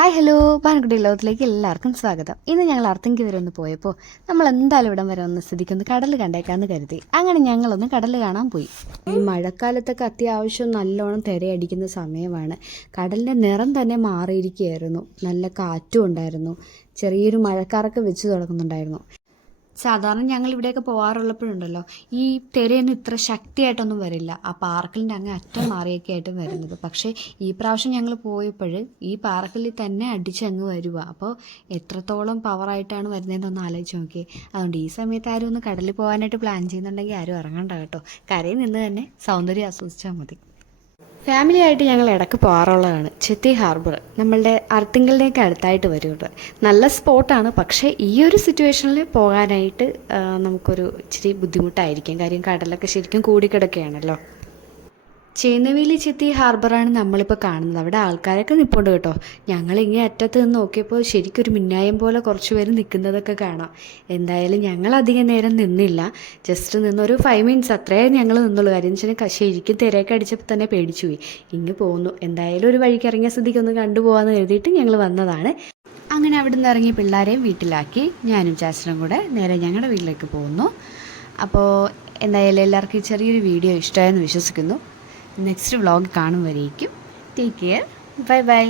Hi hello പാനക്കുട്ടി ലോകത്തിലേക്ക് എല്ലാവർക്കും സ്വാഗതം. ഇന്ന് ഞങ്ങൾ അർത്തിങ്കി വരെ ഒന്ന് പോയപ്പോൾ നമ്മൾ എന്തായാലും ഇവിടം വരെ ഒന്ന് സ്ഥിതിക്കൊന്ന് കടൽ കണ്ടേക്കാന്ന് കരുതി. അങ്ങനെ ഞങ്ങളൊന്ന് കടൽ കാണാൻ പോയി. ഈ മഴക്കാലത്തൊക്കെ അത്യാവശ്യം നല്ലോണം തിരയടിക്കുന്ന സമയമാണ്. കടലിൻ്റെ നിറം തന്നെ മാറിയിരിക്കുകയായിരുന്നു. നല്ല കാറ്റും ഉണ്ടായിരുന്നു. ചെറിയൊരു മഴക്കാറൊക്കെ വെച്ച് തുടങ്ങുന്നുണ്ടായിരുന്നു. സാധാരണ ഞങ്ങൾ ഇവിടെയൊക്കെ പോകാറുള്ളപ്പോഴുണ്ടല്ലോ ഈ തിരയൊന്നും ഇത്ര ശക്തിയായിട്ടൊന്നും വരില്ല. ആ പാറക്കലിൻ്റെ അങ്ങ് അറ്റം മാറിയൊക്കെ ആയിട്ട് വരുന്നത്. പക്ഷേ ഈ പ്രാവശ്യം ഞങ്ങൾ പോയപ്പോൾ ഈ പാറക്കല്ലിൽ തന്നെ അടിച്ചങ്ങ് വരുക. അപ്പോൾ എത്രത്തോളം പവറായിട്ടാണ് വരുന്നതെന്നൊന്ന് ആലോചിച്ച് നോക്കിയേ. അതുകൊണ്ട് ഈ സമയത്ത് ആരും ഒന്ന് കടലിൽ പോകാനായിട്ട് പ്ലാൻ ചെയ്യുന്നുണ്ടെങ്കിൽ ആരും ഇറങ്ങണ്ട കേട്ടോ. കരയിൽ നിന്ന് തന്നെ സൗന്ദര്യം ആസ്വദിച്ചാൽ മതി. ഫാമിലി ആയിട്ട് ഞങ്ങൾ ഇടയ്ക്ക് പോകാറുള്ളതാണ് ചെത്തി ഹാർബർ. നമ്മളുടെ അർത്തിങ്കലിൻ്റെയൊക്കെ അടുത്തായിട്ട് വരും. നല്ല സ്പോട്ടാണ്. പക്ഷേ ഈ ഒരു സിറ്റുവേഷനിൽ പോകാനായിട്ട് നമുക്കൊരു ഇച്ചിരി ബുദ്ധിമുട്ടായിരിക്കും. കാര്യം കടലൊക്കെ ശരിക്കും കൂടിക്കിടക്കുകയാണല്ലോ. ചേന്നവേലി ചെത്തി ഹാർബറാണ് നമ്മളിപ്പോൾ കാണുന്നത്. അവിടെ ആൾക്കാരൊക്കെ നിൽപ്പുണ്ട് കേട്ടോ. ഞങ്ങളിങ്ങനെ അറ്റത്ത് നിന്ന് നോക്കിയപ്പോൾ ശരിക്കൊരു മിന്നായം പോലെ കുറച്ച് പേര് നിൽക്കുന്നതൊക്കെ കാണാം. എന്തായാലും ഞങ്ങൾ അധികം നേരം നിന്നില്ല. ജസ്റ്റ് നിന്നൊരു 5 മിനിറ്റ്സ് അത്രേ ഞങ്ങൾ നിന്നുള്ളൂ. കാര്യം എന്ന് വെച്ചാൽ ശരിക്കും തിരയൊക്കെ അടിച്ചപ്പോൾ തന്നെ പേടിച്ചു പോയി. ഇങ്ങ് പോന്നു. എന്തായാലും ഒരു വഴിക്ക് ഇറങ്ങിയ സ്ഥിതിക്കൊന്ന് കണ്ടുപോകാമെന്ന് കരുതിയിട്ട് ഞങ്ങൾ വന്നതാണ്. അങ്ങനെ അവിടെ നിന്ന് ഇറങ്ങി പിള്ളേരെയും വീട്ടിലാക്കി ഞാനും ചാച്ചനും കൂടെ നേരെ ഞങ്ങളുടെ വീട്ടിലേക്ക് പോകുന്നു. അപ്പോൾ എന്തായാലും എല്ലാവർക്കും ചെറിയൊരു വീഡിയോ ഇഷ്ടമായെന്ന് വിശ്വസിക്കുന്നു. നെക്സ്റ്റ് വ്ളോഗ് കാണും വരേക്കും. Take care. Bye bye.